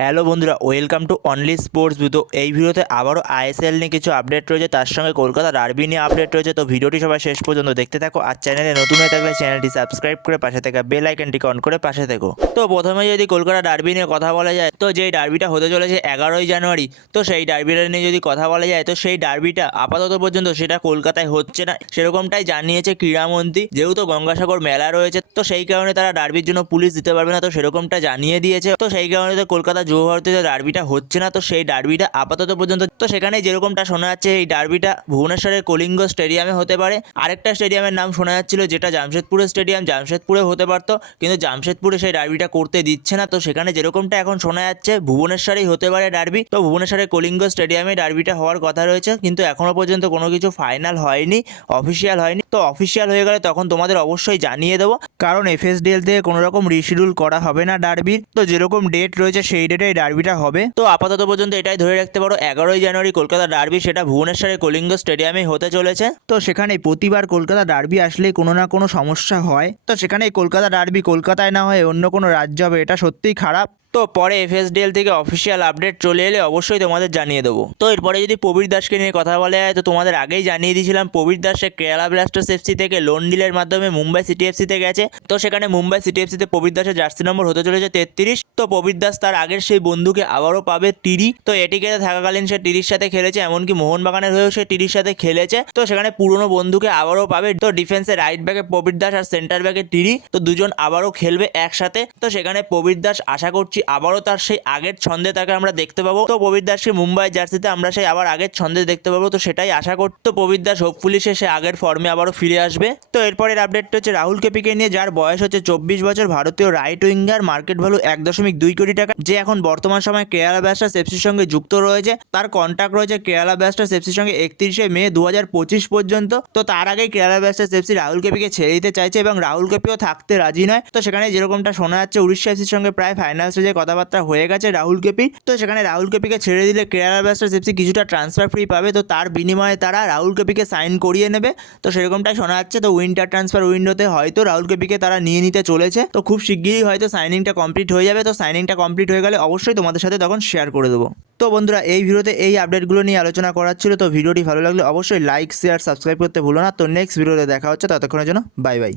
Hello বন্ধুরা, welcome to only sports view তো এই ভিডিওতে আবারও আইএসএল নিয়ে কিছু আপডেট রয়েছে, তার সঙ্গে কলকাতা ডার্বি নিয়ে আপডেট রয়েছে। তো ভিডিওটি সবাই শেষ পর্যন্ত দেখতে থাকো আর চ্যানেলে নতুন হয়ে থাকলে চ্যানেলটি সাবস্ক্রাইব করে পাশে থাকা বেল আইকনটিকে অন করে পাশে থেকো। তো প্রথমে যদি কলকাতা ডার্বি নিয়ে কথা বলা যায়, তো যেই ডার্বিটা হতে চলেছে এগারোই জানুয়ারি, তো সেই ডার্বিটা নিয়ে যদি কথা বলা যায়, তো সেই ডার্বিটা আপাতত পর্যন্ত সেটা কলকাতায় হচ্ছে না, সেরকমটাই জানিয়েছে ক্রীড়ামন্ত্রী যেহেতু গঙ্গাসাগর মেলা রয়েছে, তো সেই কারণে তারা ডার্বির জন্য পুলিশ দিতে পারবে না, তো সেরকমটা জানিয়ে দিয়েছে। তো সেই কারণে তো কলকাতা যুব ভারতীতে ডার্বিটা হচ্ছে না, তো সেই ডার্বিটা আপাতত পর্যন্ত তো সেখানে যেরকমটা শোনা যাচ্ছে, এই ডার্বিটা ভুবনেশ্বরের কলিঙ্গ স্টেডিয়ামে হতে পারে। আরেকটা স্টেডিয়ামের নাম শোনা যাচ্ছিল, যেটা জামশেদপুরের স্টেডিয়াম, জামশেদপুরে হতে পারতো, কিন্তু জামশেদপুরে সেই ডার্বিটা করতে দিচ্ছে না, তো সেখানে যেরকমটা এখন শোনা যাচ্ছে, ভুবনেশ্বরেই হতে পারে ডার্বি তো ভুবনেশ্বরের কলিঙ্গ স্টেডিয়ামে ডার্বিটা হওয়ার কথা রয়েছে, কিন্তু এখনও পর্যন্ত কোনো কিছু ফাইনাল হয়নি অফিসিয়াল হয়নি। তো অফিসিয়াল হয়ে গেলে তখন তোমাদের অবশ্যই জানিয়ে দেবো, কারণ এফএসডিএল থেকে কোনো রকম রিশিডিউল করা হবে না ডার্বির তো যেরকম ডেট রয়েছে, সেই ডার্বিটা হবে। তো আপাতত পর্যন্ত এটাই ধরে রাখতে পারো, এগারোই জানুয়ারি কলকাতা ডার্বি, সেটা ভুবনেশ্বরের কলিঙ্গ স্টেডিয়ামে হতে চলেছে। তো সেখানে প্রতিবার কলকাতা ডার্বি আসলে কোনো না কোনো সমস্যা হয়। তো সেখানে কলকাতা ডার্বি কলকাতায় না হয় অন্য কোনো রাজ্য হবে, এটা সত্যিই খারাপ। তো পরে এফএসডিএল থেকে অফিসিয়াল আপডেট চলে এলে অবশ্যই তোমাদের জানিয়ে দেবো। তো এরপরে যদি প্রবীর দাসকে নিয়ে কথা বলা যায়, তো তোমাদের আগেই জানিয়ে দিয়েছিলাম, প্রবীর দাস কেরালা ব্লাস্টার্স এফসি থেকে লোন ডিলের মাধ্যমে মুম্বাই সিটি এফসিতে গেছে। তো সেখানে মুম্বাই সিটি এফসিতে প্রবীর দাসের জার্সি নম্বর হতে চলেছে তেত্রিশ। তো প্রবীর দাস তার আগের সেই বন্ধুকে আবারও পাবে টিরি তো এটিকে থাকাকালীন সে টিরির সাথে খেলেছে, এমনকি মোহনবাগানের হয়েও সে টিরির সাথে খেলেছে। তো সেখানে পুরনো বন্ধুকে আবারও পাবে, তো ডিফেন্সে রাইট ব্যাকে প্রবীর দাস আর সেন্টার ব্যাকে টিরি তো দুজন আবারও খেলবে একসাথে। তো সেখানে প্রবীর দাস আশা করছি আবারও তার সেই আগের ছন্দে তাকে আমরা দেখতে পাবো। তো প্রবীর দাসকে মুম্বাই জার্সিতে আমরা সেই আবার আগের ছন্দে দেখতে পাবো। তো সেটাই আশা করতো প্রবীর দাস হোপফুলি সে সে আগের ফর্মে আবারও ফিরে আসবে। তো এরপরের আপডেটটা হচ্ছে রাহুল কেপিকে নিয়ে, যার বয়স হচ্ছে চব্বিশ বছর ভারতীয় রাইট উইঙ্গার মার্কেট ভ্যালু এক দশমিক দুই কোটি টাকা। যে এখন বর্তমান সময়ে কেরালা ব্লাস্টার্স এফসির সঙ্গে যুক্ত রয়েছে। তার কন্ট্যাক্ট রয়েছে কেরালা ব্লাস্টার্স এফসির সঙ্গে একত্রিশে মে দু হাজার পঁচিশ পর্যন্ত। তো তার আগেই কেরালা ব্লাস্টার্স এফসি রাহুল কেপিকে ছেড়ে দিতে চাইছে এবং রাহুল কেপিও থাকতে রাজি নয়। তো সেখানে যেরকমটা শোনা যাচ্ছে, উড়িষ্যা এফসির সঙ্গে প্রায় ফাইনাল কথাবার্তা হয়ে গেছে রাহুল কেপি, তো সেখানে রাহুল কেপিকে ছেড়ে দিলে কেরালা ব্লাস্টার্স এফসি কিছুটা ট্রান্সফার ফ্রি পাবে, তো তার বিনিময়ে তারা রাহুল কেপিকে সাইন করিয়ে নেবে। তো সেরকমটাই শোনা যাচ্ছে, তো উইন্টার ট্রান্সফার উইন্ডোতে হয়তো রাহুল কেপিকে তারা নিয়ে নিতে চলেছে। তো খুব শিগগিরই হয়তো সাইনিংটা কমপ্লিট হয়ে যাবে, তো সাইনিংটা কমপ্লিট হয়ে গেলে অবশ্যই তোমাদের সাথে তখন শেয়ার করে দেবো। তো বন্ধুরা, এই ভিডিওতে এই আপডেটগুলো নিয়ে আলোচনা করার ছিল, তো ভিডিওটি ভালো লাগলে অবশ্যই লাইক শেয়ার সাবস্ক্রাইব করতে ভুলো না। তো নেক্সট ভিডিওতে দেখা হচ্ছে, ততক্ষণের জন্য বাই বাই